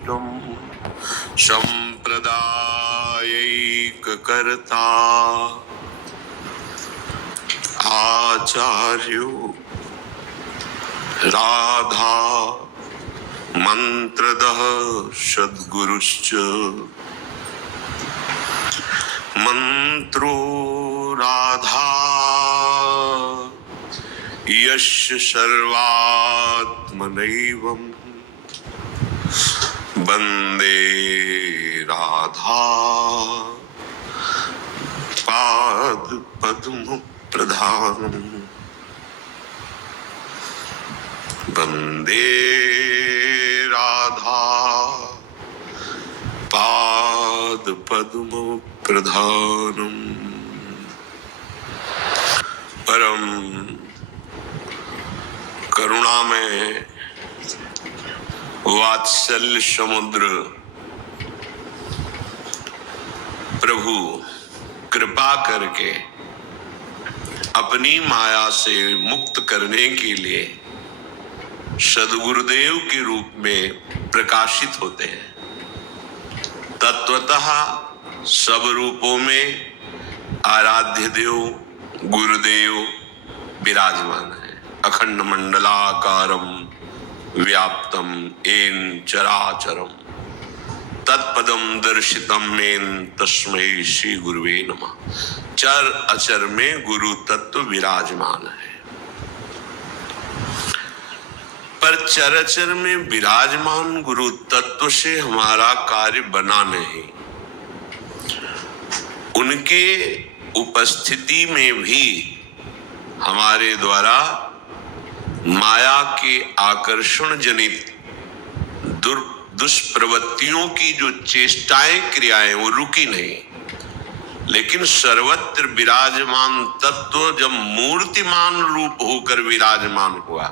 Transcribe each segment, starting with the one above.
वैष्णव संप्रदायैककर्ता आचार्यो राधा मंत्रदः सद्गुरुश्च मंत्रो राधा यस्य सर्वात्मनैवम् वन्दे राधा पाद पद्म प्रधानम् वन्दे राधा पाद पद्म प्रधानम्। परम करुणा में वात्सल्य समुद्र प्रभु कृपा करके अपनी माया से मुक्त करने के लिए सद्गुरुदेव के रूप में प्रकाशित होते हैं। तत्वतः सब रूपों में आराध्य देव गुरुदेव विराजमान है। अखंड मंडलाकारम व्याप्तम येन चराचरम तत्पदम दर्शितम मेन तस्मै श्री गुरुवे नमः। चर अचर में गुरु तत्व विराजमान है, पर चराचर में विराजमान गुरु तत्व से हमारा कार्य बना नहीं। उनके उपस्थिति में भी हमारे द्वारा माया के आकर्षण जनित दुष्प्रवृत्तियों की जो चेष्टाएं क्रियाएं वो रुकी नहीं, लेकिन सर्वत्र विराजमान तत्व जब मूर्तिमान रूप होकर विराजमान हुआ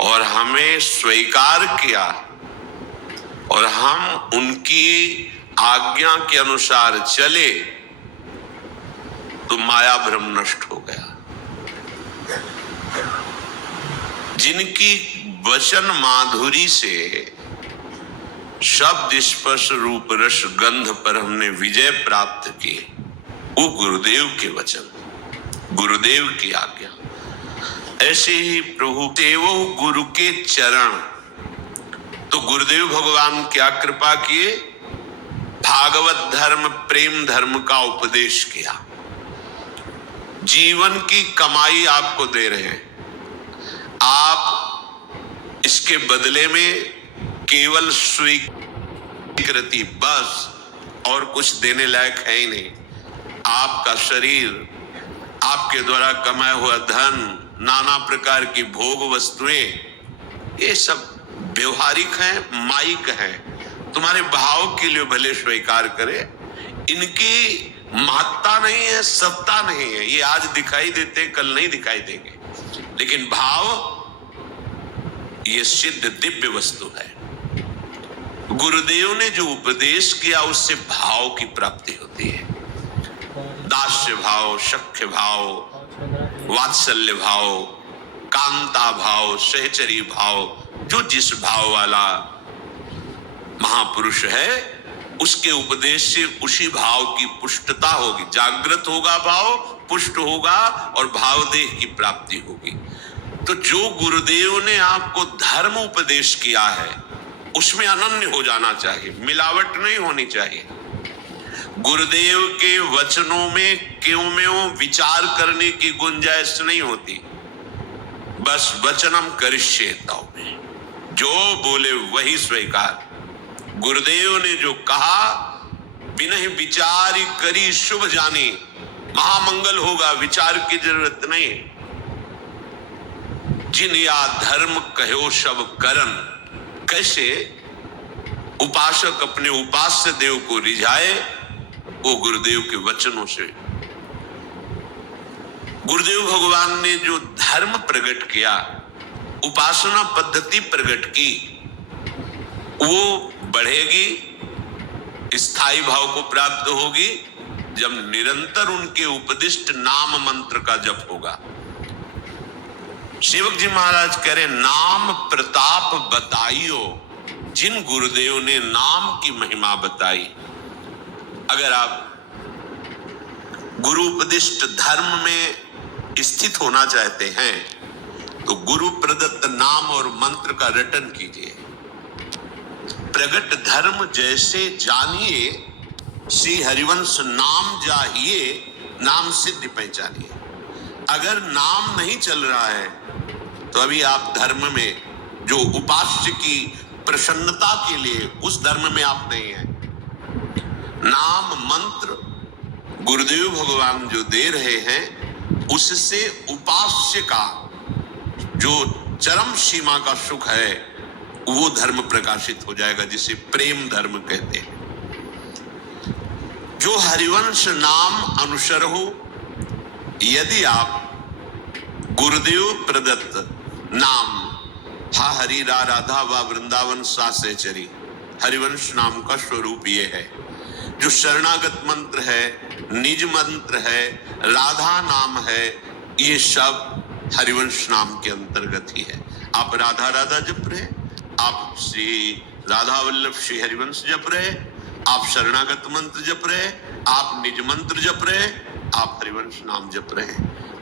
और हमें स्वीकार किया और हम उनकी आज्ञा के अनुसार चले तो माया भ्रम नष्ट हो गया। जिनकी वचन माधुरी से शब्द स्पर्श रूप रस गंध पर हमने विजय प्राप्त की, वो गुरुदेव के वचन, गुरुदेव की आज्ञा। ऐसे ही प्रभु देवो गुरु के चरण, तो गुरुदेव भगवान क्या कृपा किए, भागवत धर्म प्रेम धर्म का उपदेश किया। जीवन की कमाई आपको दे रहे हैं, आप इसके बदले में केवल स्वीकृति बस, और कुछ देने लायक है ही नहीं। आपका शरीर, आपके द्वारा कमाया हुआ धन, नाना प्रकार की भोग वस्तुएं, ये सब व्यवहारिक हैं, माइक हैं। तुम्हारे भाव के लिए भले स्वीकार करे, इनकी महत्ता नहीं है, सत्ता नहीं है। ये आज दिखाई देते, कल नहीं दिखाई देंगे, लेकिन भाव ये सिद्ध दिव्य वस्तु है। गुरुदेव ने जो उपदेश किया उससे भाव की प्राप्ति होती है। दास्य भाव, सख्य भाव, वात्सल्य भाव, कांता भाव, सहचरी भाव, जो जिस भाव वाला महापुरुष है उसके उपदेश से उसी भाव की पुष्टता होगी। जागृत होगा भाव, पुष्ट होगा और भावदेह की प्राप्ति होगी। तो जो गुरुदेव ने आपको धर्म उपदेश किया है उसमें अनन्य हो जाना चाहिए, मिलावट नहीं होनी चाहिए। गुरुदेव के वचनों में क्यों में विचार करने की गुंजाइश नहीं होती। बस वचनम करिष्येतौ में जो बोले वही स्वीकार। गुरुदेव ने जो कहा, बिना विचार करी शुभ जानी, महामंगल होगा, विचार की जरूरत नहीं। जिन या धर्म कहो सब करन, कैसे उपासक अपने उपास्य देव को रिझाए, वो गुरुदेव के वचनों से। गुरुदेव भगवान ने जो धर्म प्रकट किया, उपासना पद्धति प्रकट की, वो बढ़ेगी, स्थायी भाव को प्राप्त होगी जब निरंतर उनके उपदिष्ट नाम मंत्र का जप होगा। सेवक जी महाराज कह रहे, नाम प्रताप बताइयो जिन गुरुदेव ने नाम की महिमा बताई, अगर आप गुरु उपदिष्ट धर्म में स्थित होना चाहते हैं तो गुरु प्रदत्त नाम और मंत्र का रटन कीजिए। प्रगट धर्म जैसे जानिए, श्री हरिवंश नाम जाहिए, नाम सिद्ध पहचानिए। अगर नाम नहीं चल रहा है तो अभी आप धर्म में जो उपास्य की प्रसन्नता के लिए उस धर्म में आप नहीं हैं। नाम मंत्र गुरुदेव भगवान जो दे रहे हैं उससे उपास्य का जो चरम सीमा का सुख है वो धर्म प्रकाशित हो जाएगा, जिसे प्रेम धर्म कहते हैं। जो हरिवंश नाम अनुसर हो, यदि आप गुरुदेव प्रदत्त नाम हा हरि रा राधा वा वृंदावन सा सहचरी, हरिवंश नाम का स्वरूप ये है। जो शरणागत मंत्र है, निज मंत्र है, राधा नाम है, ये सब हरिवंश नाम के अंतर्गत ही है। आप राधा राधा जप रहे, आप श्री राधा वल्लभ श्री हरिवंश जप रहे, आप शरणागत मंत्र जप रहे, आप निज मंत्र जप रहे, आप हरिवंश नाम जप रहे।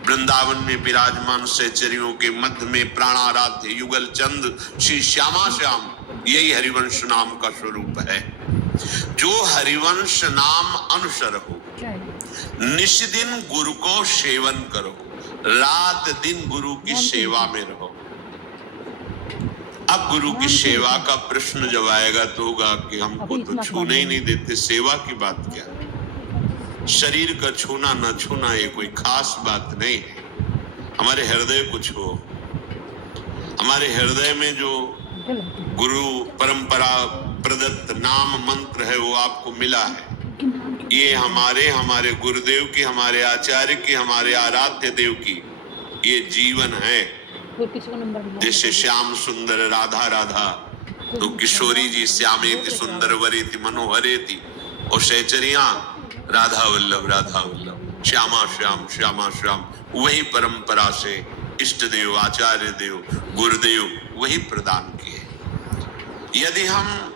वृंदावन में विराजमान सहचरियों के मध्य में प्राणाराध्य युगल चंद श्री श्यामा श्याम, यही हरिवंश नाम का स्वरूप है। जो हरिवंश नाम अनुसर हो, निष्दिन गुरु को सेवन करो, रात दिन गुरु की सेवा में रहो। अब गुरु की सेवा का प्रश्न जब आएगा तो होगा कि हमको तो छूने ही नहीं देते, सेवा की बात क्या। शरीर का छूना न छूना ये कोई खास बात नहीं है, हमारे हृदय को छुओ। हमारे हृदय में जो गुरु परंपरा प्रदत्त नाम मंत्र है वो आपको मिला है। ये हमारे गुरुदेव की, हमारे आचार्य की, हमारे आराध्य देव की ये जीवन है। जैसे श्याम सुंदर राधा राधा, तो किशोरी जी श्यामेति सुंदर वरेति मनोहरेति, और सहचरियां राधा वल्लभ श्यामा श्याम श्यामा श्याम। वही परंपरा से इष्ट देव, आचार्य देव, गुरुदेव वही प्रदान किए। यदि हम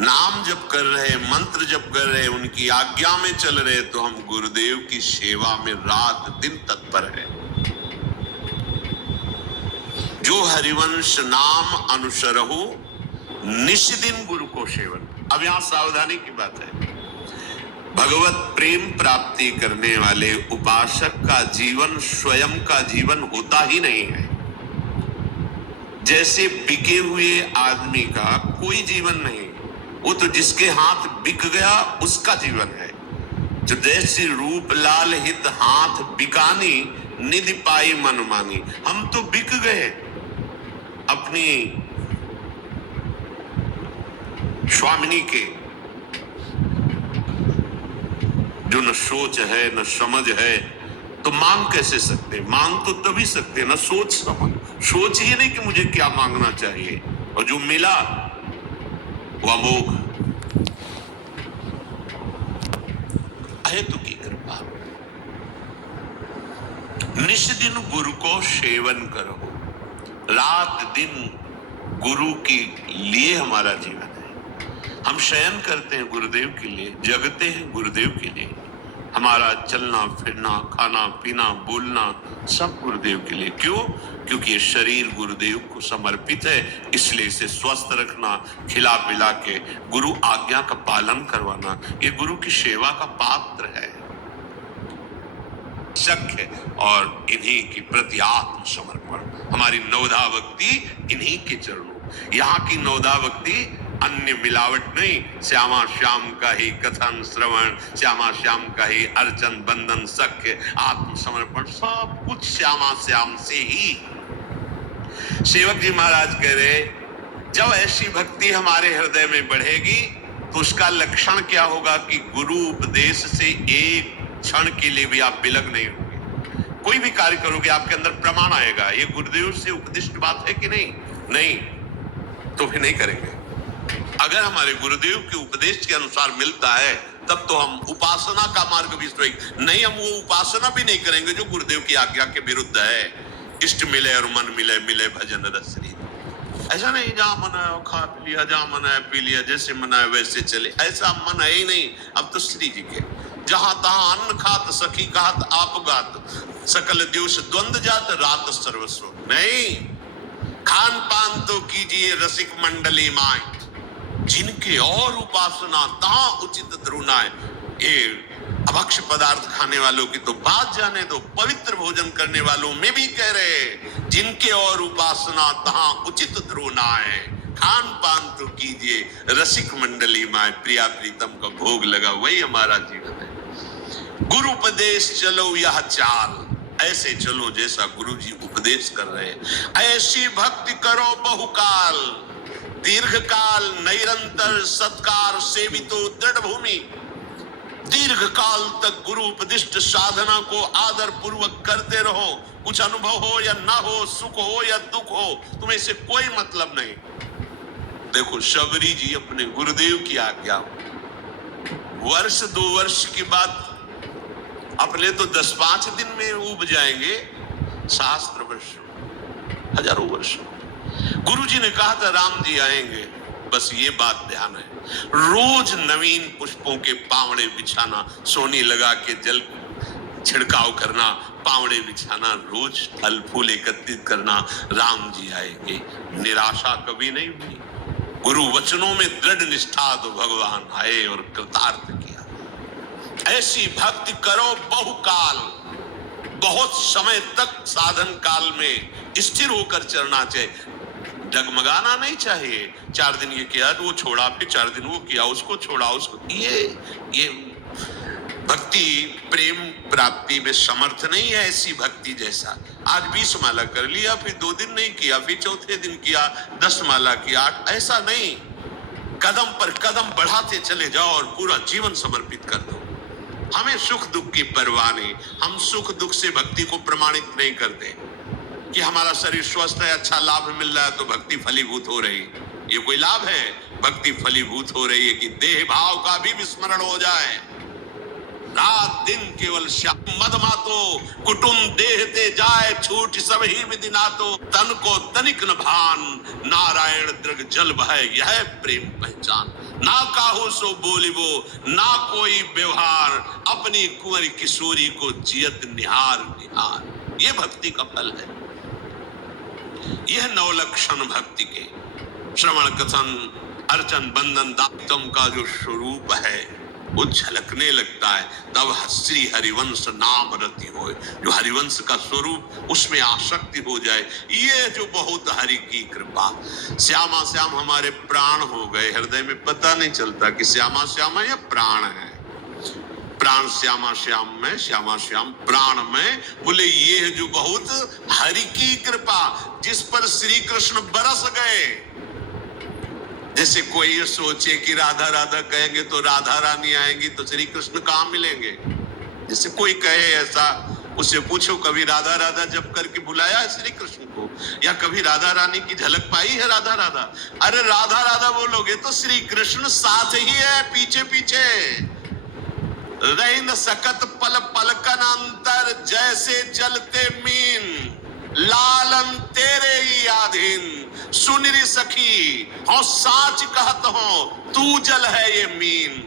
नाम जप कर रहे, मंत्र जप कर रहे, उनकी आज्ञा में चल रहे, तो हम गुरुदेव की सेवा में रात दिन तत्पर है। जो हरिवंश नाम अनुसरहु, निष्दिन गुरु को सेवन। अब यहां सावधानी की बात है। भगवत प्रेम प्राप्ति करने वाले उपासक का जीवन स्वयं का जीवन होता ही नहीं है। जैसे बिके हुए आदमी का कोई जीवन नहीं, वो तो जिसके हाथ बिक गया उसका जीवन है। जो जैसे रूप लाल हित हाथ बिकानी, निधि पाई मन मानी। हम तो बिक गए अपनी स्वामिनी के, जो न सोच है न समझ है, तो मांग कैसे सकते? मांग तो तभी सकते न सोच समझ। सोच ये नहीं कि मुझे क्या मांगना चाहिए, और जो मिला वो अमोघ अहेतु की कृपा। निष्दिन गुरु को सेवन करो, रात दिन गुरु के लिए हमारा जीवन है। हम शयन करते हैं गुरुदेव के लिए, जगते हैं गुरुदेव के लिए। हमारा चलना फिरना, खाना पीना, बोलना सब गुरुदेव के लिए। क्यों? क्योंकि ये शरीर गुरुदेव को समर्पित है, इसलिए इसे स्वस्थ रखना, खिला पिला के गुरु आज्ञा का पालन करवाना, ये गुरु की सेवा का पात्र है। सख्य और इन्हीं की प्रति आत्म समर्पण। हमारी नवधा भक्ति इन्हीं के चरणों। यहाँ की नवधा भक्ति अन्य मिलावट नहीं, श्यामा श्याम का ही कथन श्रवण, श्यामा श्याम का ही अर्चन बंधन सख्य आत्मसमर्पण, सब कुछ श्यामा श्याम से ही। सेवक जी महाराज कह रहे, जब ऐसी भक्ति हमारे हृदय में बढ़ेगी तो उसका लक्षण क्या होगा कि गुरु उपदेश से एक क्षण के लिए भी आप विलग नहीं होंगे। कोई भी कार्य करोगे आपके अंदर प्रमाण आएगा, ये गुरुदेव से उपदिष्ट बात है कि नहीं? नहीं तो फिर नहीं करेंगे। अगर हमारे गुरुदेव के उपदेश के अनुसार मिलता है तब तो हम उपासना का मार्ग भी नहीं, हम वो उपासना भी नहीं करेंगे जो गुरुदेव की आज्ञा के विरुद्ध है। इष्ट मिले और मन मिले, मिले भजन रसरी। ऐसा नहीं जहां मन आया खा पी लिया, जहां मन आया पी लिया, जैसे मन आया वैसे चले, ऐसा मन है ही नहीं। अब तो श्री जी के जहां तहां अन्न खात सखी कहत आप गात, सकल दिवस द्वंद जात रात सर्वस्व। नहीं, खान पान तो कीजिए रसिक मंडली माय, जिनके और उपासना तहां उचित द्रुनाय। ये अभक्ष पदार्थ खाने वालों की तो बात जाने दो, पवित्र भोजन करने वालों में भी कह रहे, जिनके और उपासना तहां उचित द्रोणाय। खान पान तो कीजिए रसिक मंडली माय, प्रिया प्रीतम का भोग लगा, वही हमारा जीवन है। गुरु उपदेश चलो यह चाल, ऐसे चलो जैसा गुरु जी उपदेश कर रहे हैं। ऐसी भक्ति करो बहुकाल, दीर्घ काल निरंतर सत्कार सेवितो दृढ़ भूमि। दीर्घ काल तक गुरु उपदिष्ट साधना को आदर पूर्वक करते रहो। कुछ अनुभव हो या ना हो, सुख हो या दुख हो, तुम्हें से कोई मतलब नहीं। देखो शबरी जी अपने गुरुदेव की आज्ञा, वर्ष 2 वर्ष के बाद अपने तो 10-5 दिन में उब जाएंगे, सहस्त्र वर्ष, हजारों वर्ष। गुरु जी ने कहा था राम जी आएंगे, बस ये बात ध्यान है, रोज नवीन पुष्पों के पावड़े बिछाना, सोनी लगा के जल छिड़काव करना, पावड़े बिछाना, रोज फल फूल एकत्रित करना। राम जी आएंगे, निराशा कभी नहीं हुई। गुरु वचनों में दृढ़ निष्ठा, तो भगवान आए और कृतार्थ किया। ऐसी भक्ति करो बहुकाल, बहुत समय तक साधन काल में स्थिर होकर चलना चाहिए, डगमगाना नहीं चाहिए। 4 दिन ये किया वो छोड़ा, फिर 4 दिन वो किया, उसको छोड़ा, उसको, ये भक्ति प्रेम प्राप्ति में समर्थ नहीं है ऐसी भक्ति जैसा। आज 20 माला कर लिया, फिर 2 दिन नहीं किया, फिर चौथे दिन किया, 10 माला किया, 8, ऐसा नहीं। कदम पर कदम बढ़ाते चले जाओ और पूरा जीवन समर्पित कर दो। हमें सुख दुख की परवाह नहीं, हम सुख दुख से भक्ति को प्रमाणित नहीं करते कि हमारा शरीर स्वस्थ है, अच्छा लाभ मिल रहा है तो भक्ति फलीभूत हो रही। ये कोई लाभ है? भक्ति फलीभूत हो रही है कि देह भाव का भी विस्मरण हो जाए। रात दिन केवल श्याम मद मातो, कुटुम देहते जाए छूट सब ही विधि नातो। तन को तनिक न भान, नारायण दृग जल बहे, यह प्रेम पहचान। ना काहू सो बोलिबो, ना कोई व्यवहार, अपनी कुंवरी किशोरी को जियत निहार निहार। ये भक्ति का फल है। यह 9 लक्षण भक्ति के, श्रवण कथन अर्चन बंदन दातम का जो स्वरूप है वो झलकने लगता है, तब श्री हरिवंश नाम रति हो। जो हरिवंश का स्वरूप, उसमें आसक्ति हो जाए, ये जो बहुत हरि की कृपा। श्यामा श्याम हमारे प्राण हो गए, हृदय में पता नहीं चलता कि श्यामा श्याम है या प्राण है। प्राण श्यामा श्याम में, श्यामा श्याम प्राण में, बोले ये जो बहुत हरि की कृपा, जिस पर श्री कृष्ण बरस गए। जैसे कोई ये सोचे कि राधा राधा कहेंगे तो राधा रानी आएंगी, तो श्री कृष्ण कहाँ मिलेंगे। जैसे कोई कहे ऐसा, उससे पूछो कभी राधा राधा जब करके बुलाया है श्री कृष्ण को, या कभी राधा रानी की झलक पाई है राधा राधा। अरे राधा राधा बोलोगे तो श्री कृष्ण साथ ही है, पीछे पीछे रह न सकत पल पलकन अंतर, जैसे चलते मीन लालन तेरे ही आधीन। सुनरी सखी हो साच कहत हो, तू जल है ये मीन।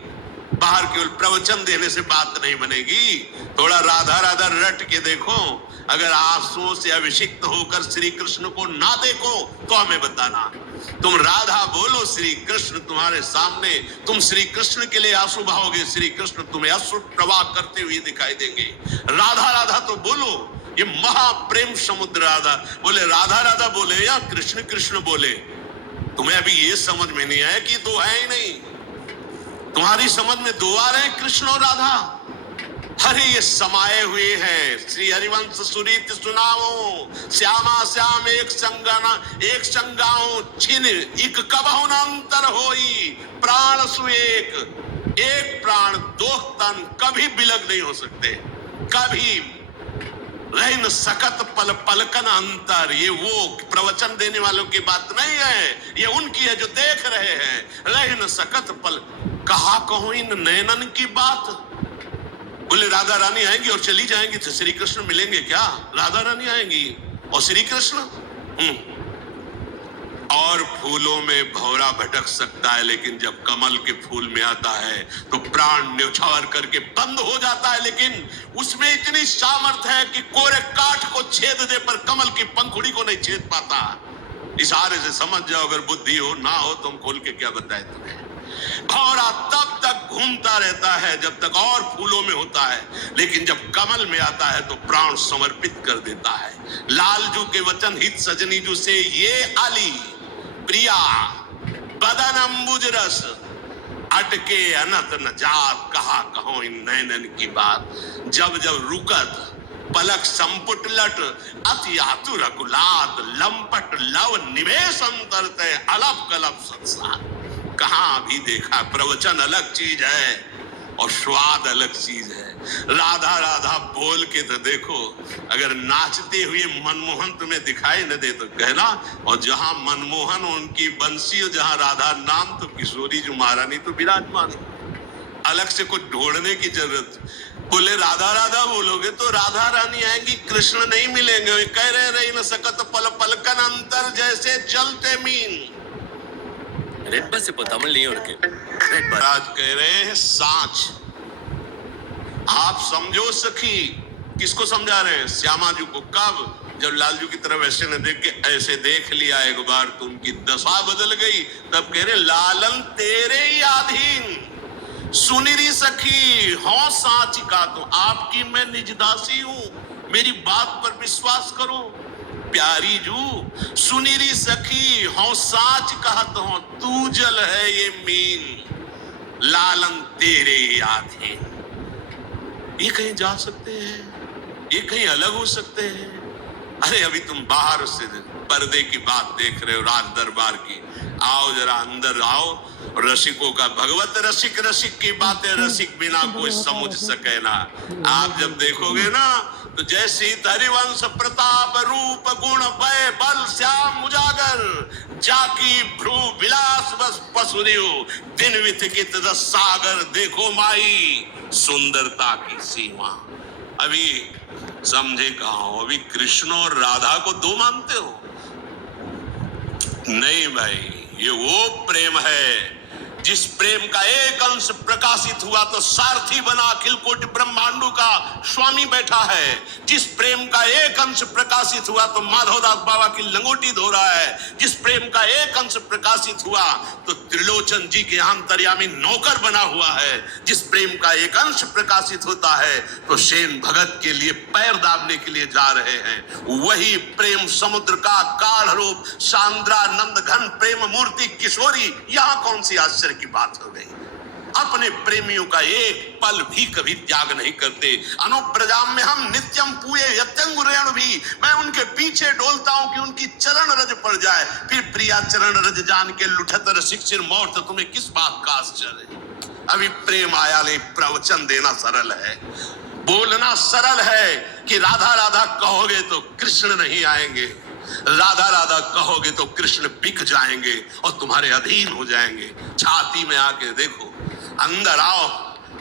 बाहर केवल प्रवचन देने से बात नहीं बनेगी, थोड़ा राधा राधा रट के देखो। अगर आंसुओं से अभिषिक्त होकर श्री कृष्ण को ना देखो तो हमें बताना। तुम राधा बोलो, श्री कृष्ण तुम्हारे सामने, तुम श्री कृष्ण के लिए आंसू बहाओगे, श्री कृष्ण तुम्हें अश्रु प्रवाह करते हुए दिखाई देंगे। राधा राधा तो बोलो, ये महाप्रेम समुद्र राधा बोले, राधा राधा बोले या कृष्ण कृष्ण बोले। तुम्हें अभी ये समझ में नहीं आया कि 2 है ही नहीं। तुम्हारी समझ में 2 आ रहे हैं, कृष्ण और राधा। हरे ये समाये हुए हैं। श्री हरिवंश सुरीत सुनाओ, श्यामा श्याम एक संगाना एक संगाओ, छिन इक कबहु न अंतर होई। प्राण सु एक प्राण 2 तन, कभी बिलग नहीं हो सकते, कभी रह न सकत पल पलकन अंतर। ये वो प्रवचन देने वालों की बात नहीं है, ये उनकी है जो देख रहे हैं। रह न सकत पल, कहा कहूं इन नैनन की बात। बोले राधा रानी आएंगी और चली जाएंगी तो श्री कृष्ण मिलेंगे क्या? राधा रानी आएंगी और श्री कृष्ण और फूलों में भौरा भटक सकता है, लेकिन जब कमल के फूल में आता है तो प्राण न्यौछावर करके बंद हो जाता है। लेकिन उसमें इतनी सामर्थ है कि कोरे काठ को छेद दे पर कमल की पंखुड़ी को नहीं छेद पाता। इशारे से समझ जाओ, अगर बुद्धि हो ना हो तो हम खोल के क्या बताएं तुम्हें। भौरा तब तक घूमता रहता है जब तक और फूलों में होता है, लेकिन जब कमल में आता है तो प्राण समर्पित कर देता है। लालजू के वचन हित सजनीजू से ये आली प्रिया बदन अंबुज रस अटके अनत न जात, कहा कहो इन नैनन की बात। जब जब रुकत पलक संपुट लट अति आतुर अकुलात, लंपट लव निवेश अंतरते अलप कलप संसार। कहां भी देखा प्रवचन अलग चीज है और स्वाद अलग चीज है। राधा राधा बोल के तो देखो, अगर नाचते हुए मनमोहन तुम्हें दिखाई न दे तो कहना, और जहां मनमोहन उनकी बंसी और जहां राधा नाम तो किशोरी जो महारानी तो विराजमान। अलग से कुछ ढूंढने की जरूरत। बोले राधा राधा बोलोगे तो राधा रानी आएंगी, कृष्ण नहीं मिलेंगे। वे कह रहे न सकत पल पलकन अंतर जैसे चलते मीन। बस தமிழ் महाराज कह रहे हैं सांच। आप समझो सखी, किसको समझा रहे हैं? श्यामा जी को। कब? जब लालजू की तरफ ऐसे न देख के ऐसे देख लिया एक बार तो उनकी दशा बदल गई। तब कह रहे लालन तेरे ही अधीन सुनिरी सखी हो सांच का, तो आपकी मैं निजदासी हूं, मेरी बात पर विश्वास करो। प्यारी जू सुनिरी सखी हो साच कहत हो, तू जल है ये मीन, लालन तेरे याद है। ये कहीं जा सकते हैं, ये कहीं अलग हो सकते हैं। अरे अभी तुम बाहर से पर्दे की बात देख रहे हो, राज दरबार की। आओ जरा अंदर आओ। रसिकों का भगवत रसिक रसिक की बातें रसिक बिना कोई समझ सके ना। आप जब देखोगे ना तो जैसी हरिवंश प्रताप रूप गुण वै बल श्याम उजागर, जाकी भ्रू विलास बस पसुरियो, दिन विथिकित रस सागर, देखो माई सुंदरता की सीमा। अभी समझे कहा हो? अभी कृष्ण और राधा को दो मानते हो? नहीं भाई, ये वो प्रेम है जिस प्रेम का एक अंश प्रकाशित हुआ तो सारथी बना अखिल कोटि ब्रह्मांडों का स्वामी बैठा है। जिस प्रेम का एक अंश प्रकाशित हुआ तो माधवदास बाबा की लंगोटी धो रहा है। जिस प्रेम का एक अंश प्रकाशित हुआ तो त्रिलोचन जी के अंतर्यामी नौकर बना हुआ है। जिस प्रेम का एक अंश प्रकाशित होता है तो सेन भगत के लिए पैर दाबने के लिए जा रहे हैं। वही प्रेम समुद्र का गाढ़ रूप सांद्रानंद घन प्रेम मूर्ति किशोरी, यहाँ कौन सी आश्चर्य की बात हो गई। अपने प्रेमियों का एक पल भी कभी त्याग नहीं करते। अनुप्रजाम में हम नित्यम पूये यत्यंगुरेण भी, मैं उनके पीछे डोलता हूं कि उनकी चरण रज पड़ जाए। फिर प्रिया चरण रज जान के लुठत रसिक सिर मोर्त, तुम्हें किस बात का आश्चर्य। अभी प्रेम आया नहीं, प्रवचन देना सरल है, बोलना सरल है कि राधा राधा कहोगे तो कृष्ण नहीं आएंगे, राधा राधा कहोगे तो कृष्ण बिक जाएंगे और तुम्हारे अधीन हो जाएंगे। छाती में आके देखो, अंदर आओ,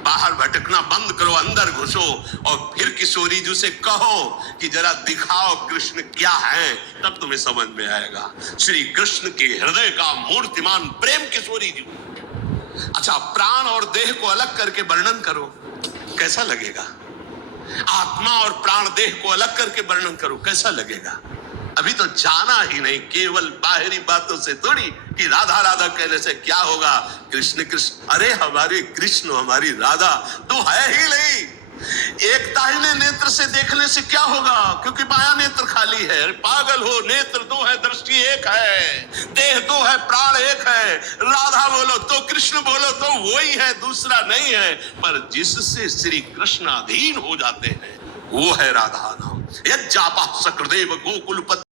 बाहर भटकना बंद करो, अंदर घुसो और फिर किशोरी जी से कहो कि जरा दिखाओ कृष्ण क्या है, तब तुम्हें समझ में आएगा। श्री कृष्ण के हृदय का मूर्तिमान प्रेम किशोरी जी। अच्छा, प्राण और देह को अलग करके वर्णन करो, कैसा लगेगा? आत्मा और प्राण देह को अलग करके वर्णन करो, कैसा लगेगा? अभी तो जाना ही नहीं, केवल बाहरी बातों से थोड़ी कि राधा राधा कहने से क्या होगा। कृष्ण कृष्ण, अरे हमारे कृष्ण हमारी राधा तो है ही नहीं। एक दाहिने नेत्र से देखने से क्या होगा, क्योंकि बायां नेत्र खाली है। पागल हो, नेत्र दो है, दृष्टि एक है, देह दो है, प्राण एक है। राधा बोलो तो कृष्ण बोलो तो वही है, दूसरा नहीं है। पर जिससे श्री कृष्ण अधीन हो जाते हैं वो है राधा नाम। यज्जापा सकृदेव गोकुलपति